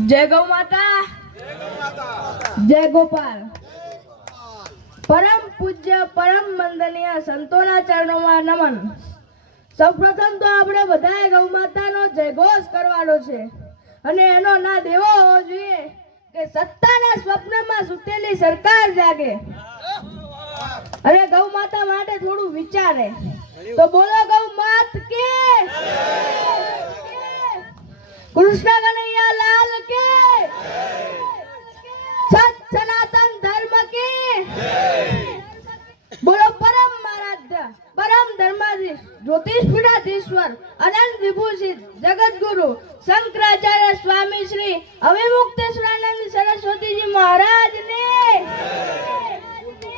जय गौ माता, जय गोपाल। परम पूज्य परम वंदनीय संतोना चरणों में नमन। સૌપ્રથમ તો આપણે બધાએ ગૌ માતાનો જયઘોષ કરવાનો છે અને એનો નાદ એવો હોવો જોઈએ કે સત્તાના સ્વપ્નમાં સૂતેલી સરકાર જાગે અને ગૌ માતા માટે થોડું વિચારે। તો બોલો ગૌ માત કે કૃષ્ણ કનૈયા લાલ કે સત સનાતન ધર્મ કે બોલો પરમ આરાધ્ય परम धर्माधीश ज्योतिष पीठाधीश्वर अनंत विभूषित जगत गुरु शंकराचार्य स्वामी श्री अविमुक्तेश्वरानंद सरस्वती जी महाराज ने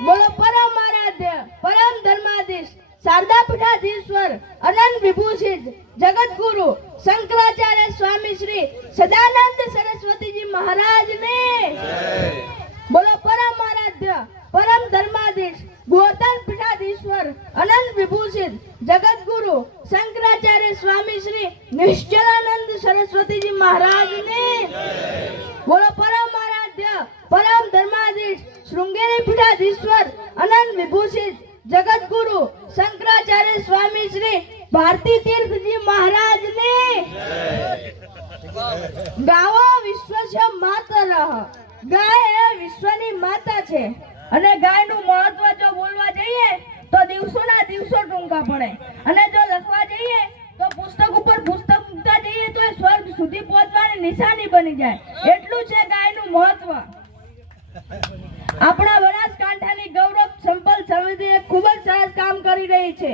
बोलो परम आराध्य परम धर्माधीश शारदा पीठाधीश्वर अनंत विभूषित जगत गुरु शंकराचार्य स्वामी श्री सदानंद सरस्वती जी महाराज ने बोलो परम आराध्य परम धर्माधीश गोवर्धन पीठाधीश्वर अनंत विभूषित जगत गुरु शंकराचार्य स्वामी श्री निश्चलानंद सरस्वती जी महाराज ने बोलो परम आराध्य परम धर्माधीश श्रृंगेरी पीठाधीश्वर अनंत विभूषित जगत गुरु शंकराचार्य स्वामी श्री भारती तीर्थ जी महाराज ने गावो विश्वस्य मातरः गाय विश्वनी माता छे અને ગાયનું મહત્વ જો બોલવા જઈએ તો દિવસોના દિવસો ટૂંકા પડે અને જો લખવા જઈએ તો પુસ્તક ઉપર પુસ્તક મૂકતા જઈએ તો એ સ્વર્ગ સુધી પહોંચવાની નિશાની બની જાય એટલું છે ગાયનું મહત્વ। આપણા બનાસકાંઠાની ગૌરવ સંપલ સમિતિ ખૂબ જ સરસ કામ કરી રહી છે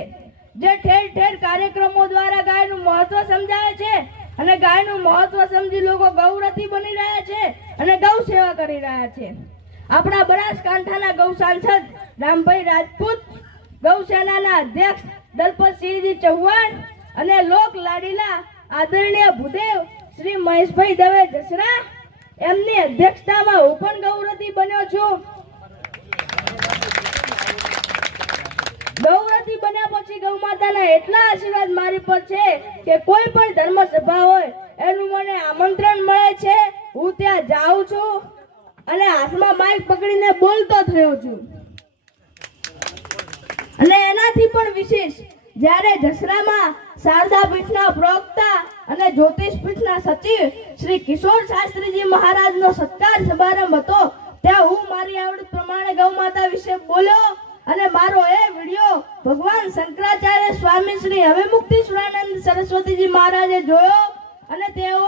જે ઠેર ઠેર કાર્યક્રમો દ્વારા ગાયનું મહત્વ સમજાવે છે અને ગાયનું મહત્વ સમજી લોકો ગૌરતી બની રહ્યા છે અને ગૌ સેવા કરી રહ્યા છે। આપણા બનાસકાંઠાના ગૌ સાંસદ રામભાઈ રાજપૂત, ગૌસેનાના અધ્યક્ષ દલપતસિંહજી ચૌહાણ અને લોક લાડીલા આદરણીય ભૂદેવ શ્રી મહેશભાઈ દવે જસરા એમની અધ્યક્ષતામાં હું પણ ગૌરતી બન્યો છું। ગૌરતી બન્યા પછી ગૌ માતાના એટલા આશીર્વાદ મારી પર છે કે કોઈ પણ ધર્મ સભા હોય એનું મને આમંત્રણ મળે છે, હું ત્યાં જાઉં છું અને હાથમાં માઇક પકડીને બોલતો થયો છું। અને એનાથી પણ વિશેષ જ્યારે જસરામાં શારદા પીઠના પ્રવક્તા અને જ્યોતિષ પીઠના સચિવ શ્રી કિશોર શાસ્ત્રીજી મહારાજનો સત્કાર સમારંભ હતો ત્યાં હું મારી આવડત પ્રમાણે ગૌ માતા વિશે બોલ્યો અને મારો એ વિડિયો ભગવાન શંકરાચાર્ય સ્વામી શ્રી અવિમુક્તેશ્વરાનંદ સરસ્વતીજી મહારાજે જોયો અને તેઓ